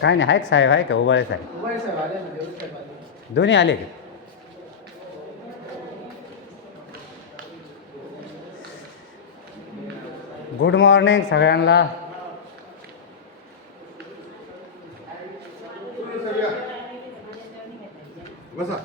काय नाही, आहे का साहेब, आहे का उबाळे साहेब? उबाळे साहेब आले ना, देवळे साहेब आले. दोन्ही आले का? गुड मॉर्निंग सगळ्यांना. बसा.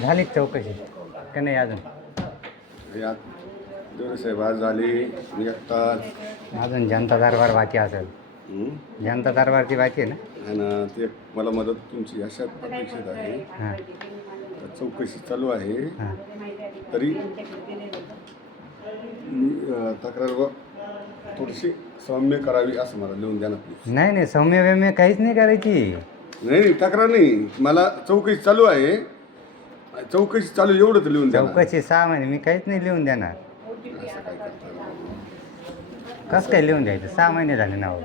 झाली का चौकशी का नाही अजून? यात देवरे साहेब आज झाली मी एकटाच. अजून जनता दरबार बाकी असेल. जनता दरबारची बाकी आहे ना? आहे ना, ते मला मदत तुमची अशा अपेक्षित आहे. हां तर चौकशी चालू आहे. हां. तरी मी तक्रार थोडीशी सौम्य करावी असं मला लिहून द्या ना प्लीज. नाही नाही, सौम्य वेम्य काहीच नाही करायची. नाही तक्रार नाही, मला चौकशी चालू आहे. चौकशी चालू एवढं तर लिहून द्या ना. चौकशी 6 महिने मी काहीच नाही लिहून देणार. असं काय करता? कसं काय लिहून द्यायचं? 6 महिने झाले ना हो.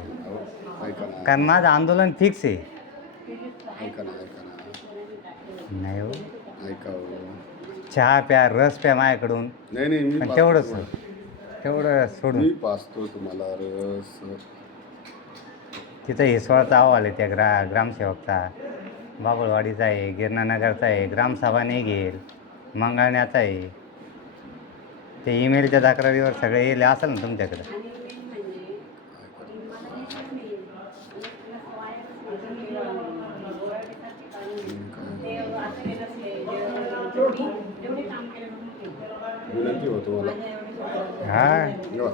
ऐका ना, कारण माझं आंदोलन फिक्स आहे. ऐका ना, ऐका ना, नाही हो, ऐका हो. चहा प्या, रस प्या माझ्याकडून. नाही नाही, मी पण पाजतो तेवढंच तुम्हाला. तेवढं सोडून मी पाचतो तुम्हाला रस. तिथं हिसवाळचा अहवाल आहे त्या ग्रामसेवकचा, बाबुळवाडीचा आहे, गिरणानगरचा आहे, ग्रामसभा नाही घेईल, मंगळण्याचा आहे. ते ईमेलच्या तक्रारीवर सगळे येईल असेल ना तुमच्याकडे? विनंती होतो मला. हां येवा.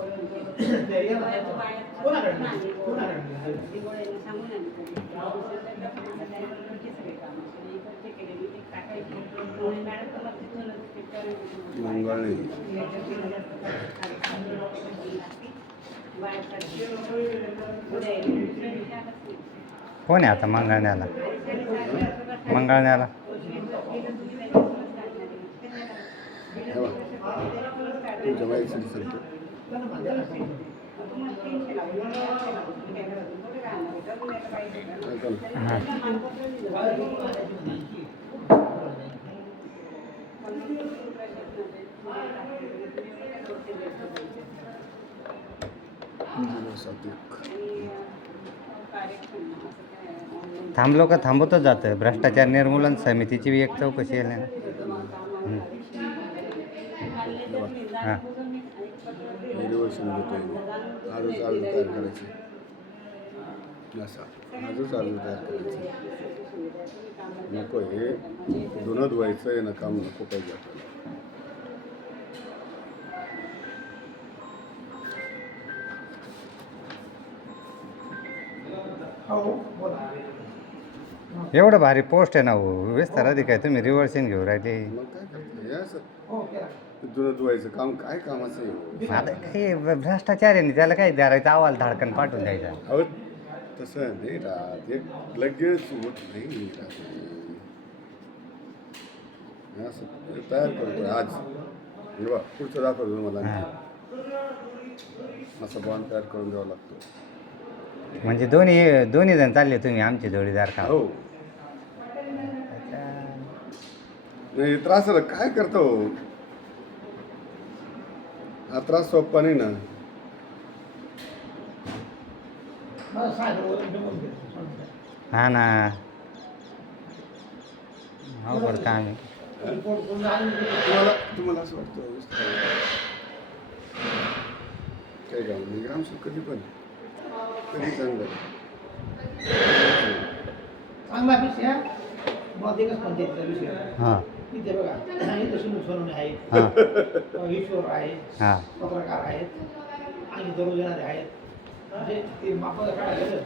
मंगळ नाही. कोण आहे आता मंगळण्याला? मंगळण्याला येवा. तुमच्या बाईसाठी सांगतो. ऐका ना. हां. थांबलो का थांबवतच जातं. भ्रष्टाचार निर्मूलन समितीची बी एक चौकशी आहे ना. हां रिव्हर्शन घेतो आजच अर्ज तयार करायचे. असं आजच अर्ज तयार करायचे. नको हे धुणं धुवायचं आहे ना, काम नको पाहिजे आपल्याला. हो बोला. एवढं भारी पोस्ट आहे ना हो, विस्तार अधिकारी तुम्ही रिव्हर्सिंग घेऊ राहिले. मग काय करतो हे असं हो केला. धुणं धुवायचं काम काय कामाचं आहे? आता काही भ्रष्टाचार आहे ना, त्याला काय द्यायचं, अहवाल धाडकन पाठवून द्यायचा. अहो तसं नाही राहत, हे लगेच होत नाही राहत. असं तयार करतोय आज. हे बघ पुढचं दाखवतो मला. हां. असं बॉन्ड तयार करून द्यावा लागतो. म्हणजे दोन्ही जण चालले तुम्ही आमचे जोडीदार का? हो नाही, त्रास आला काय करतो? हा त्रास सोपा नाही ना. मला सांगितलं हा ना, अवघड काम आहे. तुम्हाला असं वाटतं काय काम नाही ग्रामसेवक कधी पण कधी चांगलं चांगला विषय मध्येच पंचायतीचा विषय. हां इथे बघा, इथे सुनील सोनवणे आहेत, हां ईश्वर आहे, हां पत्रकार आहेत आणि दररोज येणारे आहेत. म्हणजे ते मापं काढायला गेलं.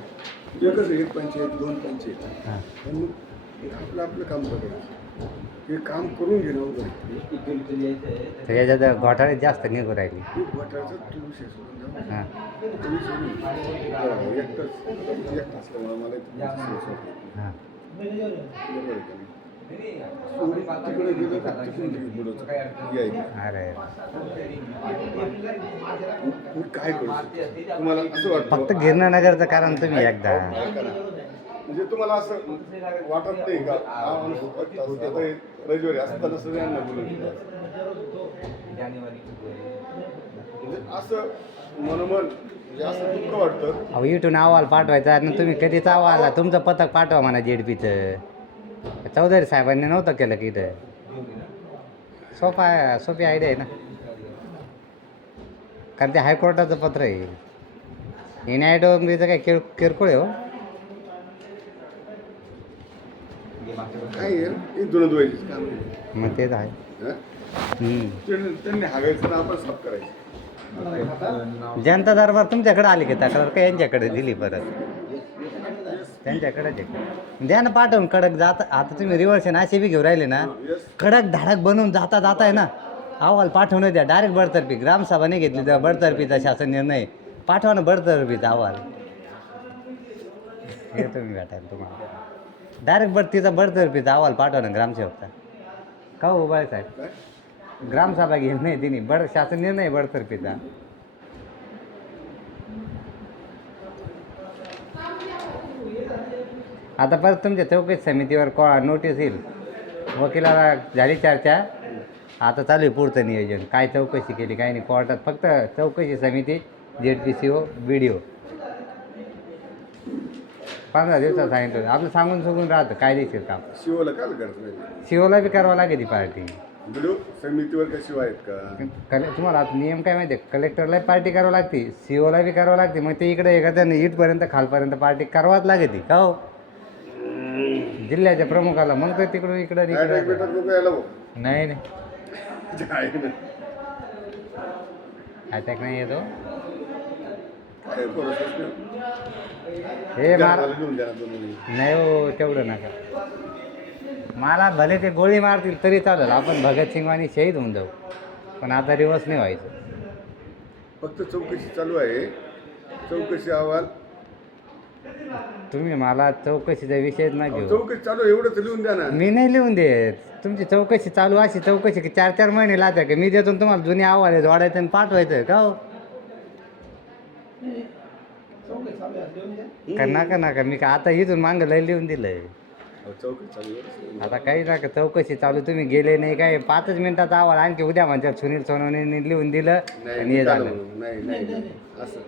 एकच एक पंचायत दोन पंचायत हां. पण मग आपलं आपलं काम बघायचं. हे काम करून घेणं अवघड. तर याच्यात घोटाळे जास्त निघू राहिली. वाटायचं तू विषय सोडून जाऊ. हां तो विषय नाही. एकटाच असल्यामुळे मला इथं हां बरोबर आहे का नाही? तिकडे गेलं का तिकडून बुडवतं. यायचं. अरे मी काय करू शकतो? तुम्हाला असं वाटतं फक्त गिरणानगरचं कारण तुम्ही एकदा. ऐका ना. म्हणजे तुम्हाला असं वाटत नाही का हा माणूस आता हे रविवारी असताना सगळ्यांना बोलून म्हणजे असं मनोमन म्हणजे असं दुःख वाटतं. अहो इथून अहवाल पाठवायचा आणि तुम्ही कधीच अहवाल तुमचं पथक पाठवा म्हणा जेडपीचं. चौधरी साहेबांनी नव्हतं केलं की इथं. सोपी आयडिया आहे ना. कारण ते हायकोर्टाचं पत्र आहे. हे न्यायडोंगरीचं काय किरकोळ आहे हो. काय आहे हे धुणं धुवायची काम आहे. मग तेच आहे. हं? हम्म. त्यांनी हागायचं ना आपण साफ करायचं. जनता दरबार तुमच्याकडे आली की तक्रार का यांच्याकडे दिली परत? त्यांच्याकडेच आहे. द्या ना पाठवून कडक जाता. आता तुम्ही रिव्हर्स असे बी घेऊन राहिले ना, कडक धाडक बनवून जाता आहे ना, अहवाल पाठवून द्या डायरेक्ट बडतर्फी. ग्रामसभा नाही घेतली तर बडतर्फीचा शासन निर्णय पाठवा ना, बडतर्फीचा अहवाल. हे तुम्ही भेटायला तुम्हाला डायरेक्ट तिचा बडतर्फीचा अहवाल पाठवा ना ग्रामसेवकचा. का हो उभा साहेब? काय? ग्रामसभा घेत नाही तिने, शासन निर्णय बडतर्फीचा. आता परत तुमच्या चौकशी समितीवर नोटीस येईल. वकिलाला झाली चर्चा, आता चालू आहे पुढचं नियोजन. काय चौकशी केली काय नाही. कोर्टात फक्त चौकशी समिती, ZPCO, BDO 15 दिवसात सांगितलं. आपलं सांगून राहतं कायदेशीर काम. शिवला काय करत नाही. COला बी करावं लागेल ती पार्टी. व्हिडिओ समितीवर का शिव आहेत का? तुम्हाला आता नियम काय माहिती आहे? कलेक्टरला पार्टी करावं लागते, COला बी करावं लागते. मग ते इकडे एखाद्यानं इथपर्यंत खालपर्यंत पार्टी करावाच लागते का हो, जिल्ह्याच्या प्रमुखाला. मग तर तिकडून इकडं लोक यायला भाऊ. नाही नाही आहे ना. अटॅक नाही येतो. काय process नाही. हे मार मला लिहून द्या ना तुम्ही. नाही हो, तेवढं नका. मला भले ते गोळी मारतील तरी चालेल, आपण भगतसिंग आणि शहीद होऊन जाऊ, पण आता रिवर्स नाही व्हायचं. फक्त चौकशी चालू आहे. चौकशी अहवाल तुम्ही मला चौकशीचा विषयच ना घेऊ. चौकशी चालू आहे एवढंच लिहून द्या ना. मी नाही लिहून देत. तुमची चौकशी चालू, अशी चौकशी की 4-4 महिने लागतात का? मी देतो तुम्हाला जुने अहवाल जोडायचं आणि पाठवायचं का हो? चौकशी चालू आहे, देऊन द्या. का नका मी का आता इथून मागं लय लिहून दिलंय. चौकशी चालू आहे. आता काही नका चौकशी चालू. तुम्ही गेले नाही काय 5 मिनिटाचा अहवाल आणखी उद्या म्हणतात सुनील सोनवणेंनी लिहून दिलं नाही, आणि हे निकाल झालं. म्हणून. नाही नाही नाही. असं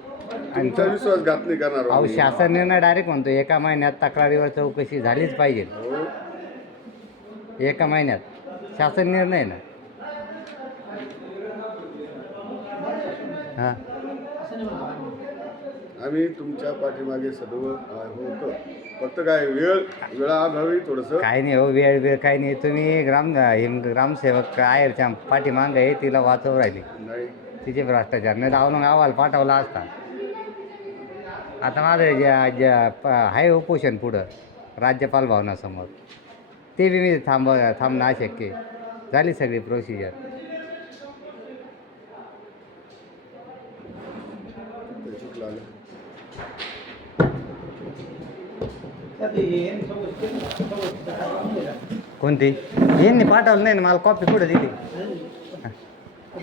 आणि तुमचा विश्वासघात नाही करणार अहो आम्ही. शासन निर्णय डायरेक्ट म्हणतो 1 महिन्यात तक्रारीवर चौकशी झालीच पाहिजे. हो. 1 महिन्यात शासन निर्णय ना. हां असं नाही म्हणा आम्ही. आम्ही तुमच्या पाठीमागे सदैव होतो. फक्त काय वेळाअभावी थोडंसं. काही नाही हो, वेळ काही नाही. तुम्ही ग्रामसेवक आहेरच्या पाठीमागं आहे, तिला वाचव राहिली. नाही तिचे भ्रष्टाचार नाही धावून अहवाल पाठवला असता. आता माझं आहे उपोषण पुढं राज्यपाल भवनासमोर, ते बी मी थांबणं अशक्य. झाली सगळी प्रोसिजर. ते चुकलं आलं. त्यात हे यांनी चौकशी केली ना, चौकशीचा काय काम केला? कोणती? यांनी पाठवलं नाही ना मला. कॉपी पुढे दिली.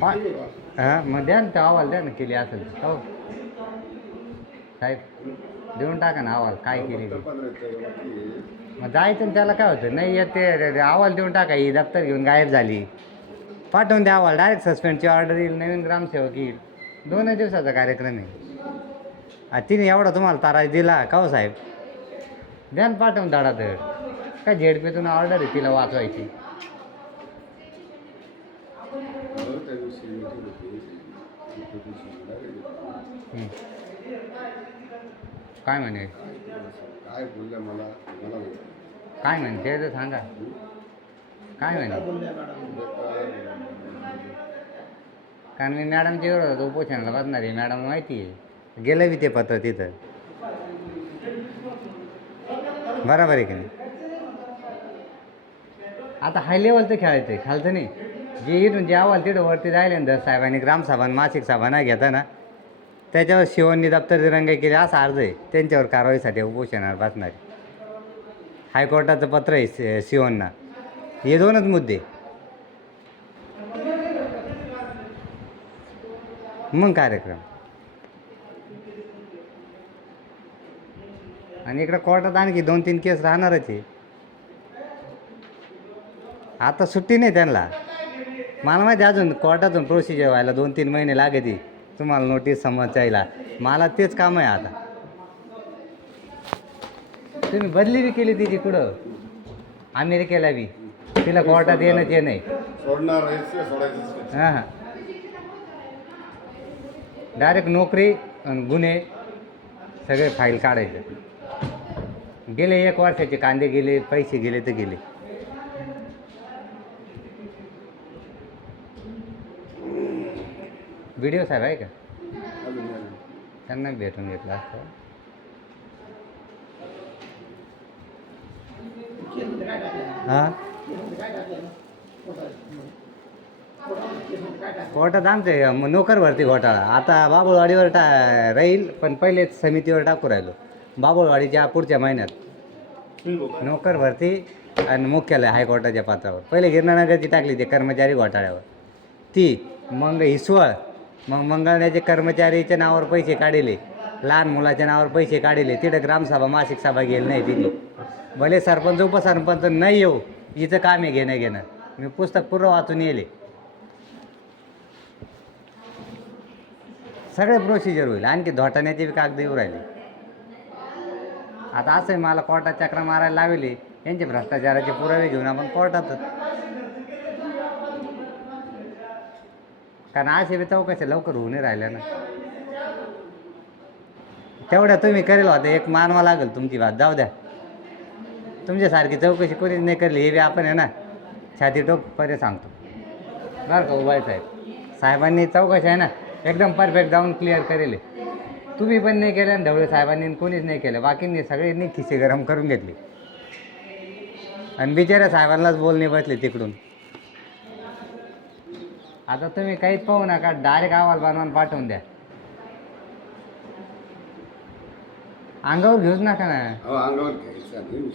नाही. हां मग द्या ना, ते अहवाल द्या ना केली असेल. हो साहेब देऊन टाका ना अहवाल काय केली ते. 15 बाकी आहे. मग जायचं ना, त्याला काय होतं? नाही येत ते अहवाल देऊन टाका. ही दप्तर घेऊन गायब झाली, पाठवून द्या अहवाल. डायरेक्ट सस्पेंडची ऑर्डर येईल, नवीन ग्रामसेवक येईल. 2 दिवसाचा कार्यक्रम आहे. तिने एवढा तुम्हाला ताराज दिला का हो साहेब? द्या ना पाठवून धडाधड. काय ZPतून ऑर्डर आहे तिला वाचवायची. बरं, त्या दिवशी meeting होती. त्या दिवशी हं. काय म्हणे? काय बोलल्या मला माहिती. काय म्हणे ते तर सांगा. काय म्हणे? काय बोलल्या मॅडम? कारण मी मॅडमच्या विरोधात उपोषणाला बसणार आहे. मॅडम माहिती आहे, गेलं बी ते पत्र तिथं. बरोबर आहे की नाही? आता हाय लेवलचं खेळायचं आहे, खालचं नाही. जे इथून जे अहवाल तिथं वरती राहिले ना, साहेबांनी ग्रामसभा मासिक सभा नाही घेता ना, त्याच्यावर शिवणनी दप्तर दिरंगाई केली असा अर्ज आहे. त्यांच्यावर कारवाईसाठी उपोषणावर बसणार आहे. हायकोर्टाचं पत्र आहे शिवणना. हे 2च मुद्दे. मग कार्यक्रम. आणि इकडं कोर्टात आणखी 2-3 केस राहणारच आहे. आता सुट्टी नाही त्यांना. मला माहिती आहे अजून कोर्टातून प्रोसिजर व्हायला 2-3 महिने लागते तुम्हाला नोटीस समज यायला. मला तेच काम आहे आता. तुम्ही बदली बी केली तिची कुठं अमेरिकेला बी, तिला कोर्टात येणंच ये नाही. सोडणार सोडायचं. हां हां, डायरेक्ट नोकरी आणि गुन्हे सगळे फाईल काढायचे. गेले 1 वर्षाचे कांदे गेले, पैसे गेले तर गेले. व्हिडिओ साहेब आहे का? अजून नाही. त्यांना भेटून घेतलं असतं. केसमध्ये काय टाकलं? हां, केसमध्ये काय टाकलं ना? केसमध्ये काय टाकलं? कोर्टात आमचे नोकर भरती घोटाळा आता बाबुळवाडीवर राहील, पण पहिले समितीवर टाकू राहिलो. बाबुळवाडीच्या पुढच्या महिन्यात नोकर भरती आणि मुख्यालय हायकोर्टाच्या पात्रावर. पहिले गिरणानगरची टाकली ते कर्मचारी घोटाळ्यावर ती, मग हिसवळ, मग मंगळण्याचे कर्मचारीच्या नावावर पैसे काढले, लहान मुलाच्या नावावर पैसे काढले. तिथं ग्रामसभा मासिक सभा गेली नाही तिथे. भले सरपंच उपसरपंच नाही येऊ, हिचं काम आहे घेणं. मी पुस्तक पूर्ण वाचून येले. सगळे प्रोसिजर होईल. आणखी धोटाण्याचे बी कागद येऊ राहिले. आता असं आहे, मला कोर्टात चक्रा मारायला लावली, यांचे भ्रष्टाचाराचे पुरावे घेऊन आपण कोर्टातच. कारण असे बी चौकशा लवकर होऊन नाही राहिल्या ना. तेवढ्या तुम्ही करेल होता, एक मानवा लागेल तुमची बात. जाऊ द्या, तुमच्यासारखी चौकशी कोणीच नाही करली. हे बी आपण आहे ना छाती टोक परे सांगतो बरं का उभाय साहेब. साहेबांनी चौकशी आहे ना एकदम परफेक्ट जाऊन क्लिअर करेल. तुम्ही पण नाही केलं आणि ढवळे साहेबांनी कोणीच नाही केलं. बाकींनी सगळ्यांनी खिसे गरम करून घेतली आणि बिचाऱ्या साहेबांनाच बोलणे बसले तिकडून. आता तुम्ही काहीच पाहू नका, डायरेक्ट अहवाल बनवून पाठवून द्या. अंगावर घेऊच नका ना. अंगावर घ्यायचं नाही.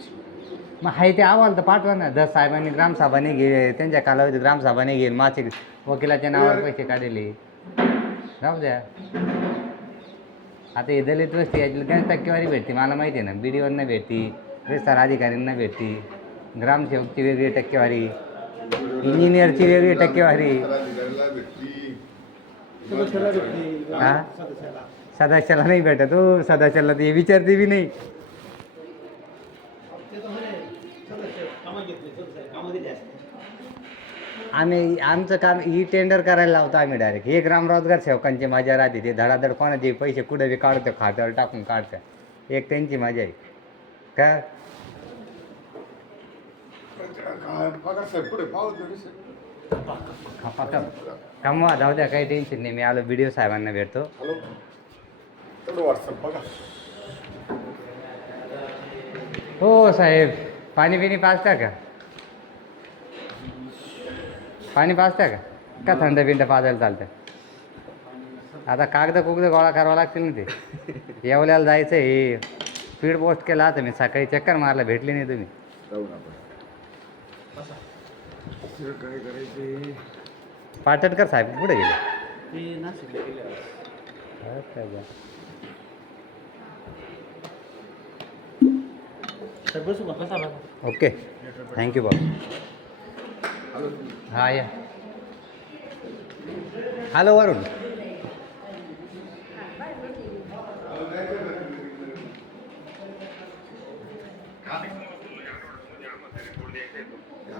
मग हाय ते अहवाल तर पाठवा ना. जर साहेबांनी ग्रामसभाने घे, त्यांच्या कालावधीत ग्रामसभाने घेईल, मासिक वकिलाच्या नावावर पैसे काढले, जाऊ द्या. आता हे दलित वस्ती याची काय टक्केवारी भेटते मला माहिती आहे ना. BDOंना भेटती, विस्तार अधिकाऱ्यांना भेटती, ग्रामसेवकची वेगळी टक्केवारी, इंजिनियरची वेगळी टक्केवारी. सदस्याला भेटली, हां, सदस्याला. सदस्याला नाही भेटत हो. सदस्याला ते विचारते बी नाही. ते तर म्हणे सदस्य कामं घेतले, सदस्य कामं दिली असते. आमचं काम ही टेंडर करायला लावतो आम्ही डायरेक्ट. हे ग्रामरोजगार सेवकांची मजा राहते. ते धडाधड कोणाचे पैसे कुठे बी काढतो, खात्यावर टाकून काढतात. एक त्यांची मजा आहे का. पगार साहेब पुढे पाहू कमवा, जाऊ द्या, काही टेन्शन नाही. मी आलो BDO साहेबांना भेटतो. हॅलो, तेवढं व्हॉट्सअप बघा. हो साहेब, पाणी बिणी पाजता का? पाणी पाजता का थंड बिंड पाजायला चालतं? आता कागद कुगद गोळा करावं लागतील ना. ते येवल्याला जायचं हे स्पीड पोस्ट केला आता मी सकाळी. चक्कर मारला, भेटली नाही तुम्ही. जाऊ ना आपण. काय करायचे? पाटणकर साहेब कुठे गेले? ते नाशिकला गेले. तर बसू का? कसा बसा? ओके, थँक्यू बाबा. हां या. हॅलो वरुण.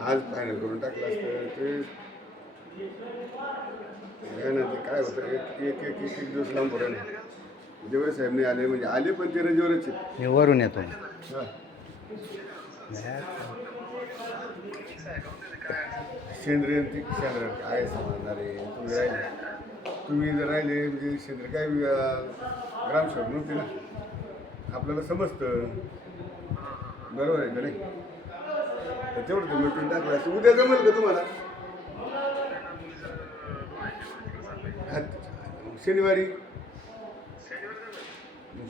आज फायनल करून टाकलं असतं ते. नाही ना, ते काय होतं, एक दिवस लांब पडेल. जेवढे साहेब नाही आले म्हणजे आले, पण ते रजेवरच आहेत. मी वरून येतो. हां. सेंद्रिय काय समजणार आहे. तुम्ही राहिले, तुम्ही जर राहिले म्हणजे सेंद्रिय काय ग्रामसेवक नव्हते ना. आपल्याला समजतं बरोबर आहे का नाही. तर तेवढं ते मिटून टाकलं असं. उद्या जमेल का तुम्हाला?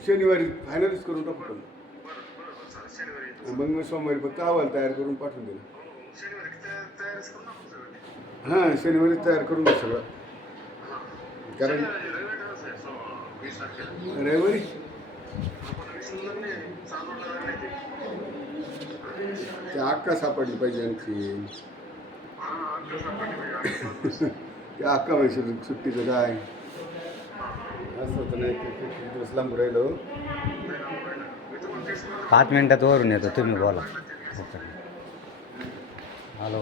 शनिवारी फायनलच करून टाकू. मग मी सोमवारी फक्त अहवाल तयार करून पाठवून दिला. हां, शनिवारीच तयार करून घ्या सगळं. कारण रविवारी ते अक्का सापडली पाहिजे आणखी. ते अक्का माहिती सुट्टीचं काय असं होतं नाही किती दिवस लांब राहिलो. 5 मिनिटात वरून येतो, तुम्ही बोला. हॅलो.